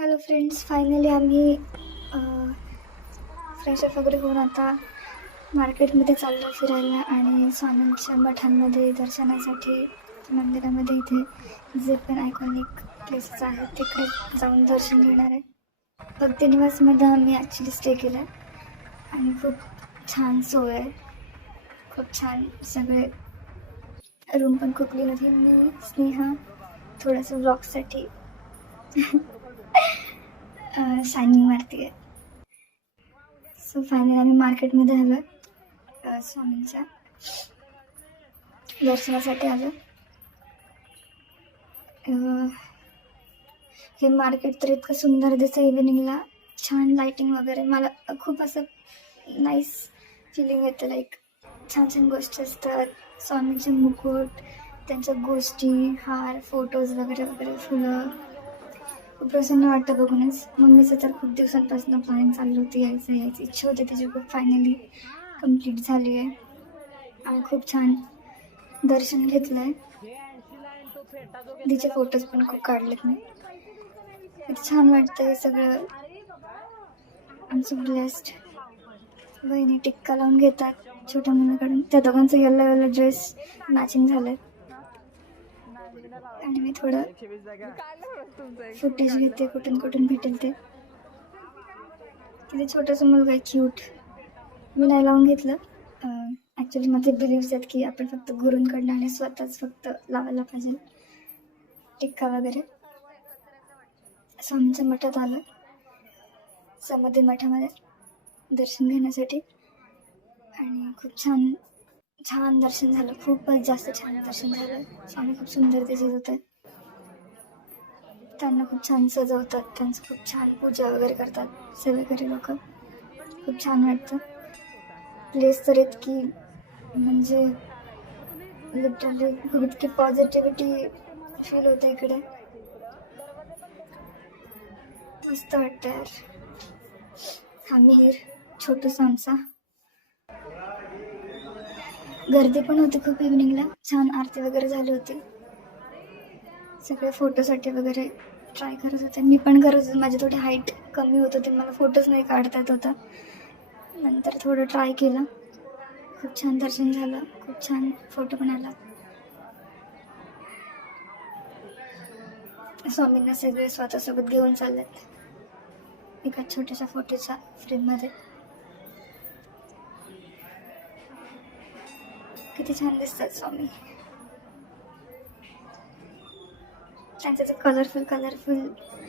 Hello friends, finally आम्ही fresh up वगैरे होऊन आता मार्केटमध्ये चाललो फिरायला आणि स्वामींच्या मठांमध्ये दर्शनासाठी मंदिरामध्ये इथे जे पण आयकॉनिक प्लेसेस आहेत तिकडे जाऊन दर्शन घेणार आहे. भक्ती निवासमध्ये आम्ही ॲक्च्युली स्टे केला आहे आणि खूप छान सोय आहे. खूप छान सगळे रूम पण खूप क्लीन होती. मी स्नेहा थोडंसं ब्लॉगसाठी शायनिंग मारते आहे. सो फायनली आम्ही मार्केटमध्ये आलो, स्वामींच्या दर्शनासाठी आलो. हे मार्केट तर इतकं सुंदर दिसतं इव्हिनिंगला, छान लाईटिंग वगैरे. मला खूप असं नाईस फिलिंग येतं. लाईक छान छान गोष्टी असतात, स्वामींचे मुकुट, त्यांच्या गोष्टी, हार, फोटोज वगैरे वगैरे, फुलं. खूप प्रसन्न वाटतं बघूनच. मम्मीचं तर खूप दिवसांपासून प्लॅन चालू होती, यायची इच्छा होती त्याची खूप. फायनली कंप्लीट झाली आहे आणि खूप छान दर्शन घेतलं आहे. तिचे फोटोज पण खूप काढलेत मी. किती छान वाटतं हे सगळं. आमचं ब्लेस्ड. बहिणी टिक्का लावून घेतात छोट्या मुलाकडून. त्या दोघांचं येल्लो येल्लो ड्रेस मॅचिंग झालं आणि मी थोडं फुटेज घेते कुठून कुठून भेटेल ते. तिथे छोटंसं मुलगा आहे क्यूट. मी नाही लावून घेतलं. ॲक्च्युली माझे बिलीव्स आहेत की आपण फक्त गुरूंकडनं आणि स्वतःच फक्त लावायला पाहिजे टिक्का वगैरे. स्वामींच्या मठात आलं, समाधी मठामध्ये दर्शन घेण्यासाठी आणि खूप छान छान दर्शन झालं. खूपच जास्त छान दर्शन झालं. स्वामी खूप सुंदर दिसत होते. त्यांना खूप छान सजवतात, त्यांचं खूप छान पूजा वगैरे करतात सेवेकरी लोक. खूप छान वाटतं. प्लेस तर इतकी म्हणजे लिटरली खूप इतकी पॉझिटिव्हिटी फील होते इकडे. मस्त वाटतं यार. हा मिहीर छोटूसा आमचा. गर्दी पण होती खूप इव्हिनिंगला. छान आरती वगैरे झाली होती. सगळे फोटोसाठी वगैरे ट्राय करत होते. मी पण करत होते. माझी थोडी हाईट कमी होत होती, मला फोटोज नाही काढता येत होता. नंतर थोडं ट्राय केलं. खूप छान दर्शन झालं, खूप छान फोटो पण आला. स्वामींना सगळे स्वतःसोबत घेऊन चाललेत एका छोट्याशा फोटोच्या फ्रेममध्ये. किती छान दिसतात स्वामी. त्यांचं ते कलरफुल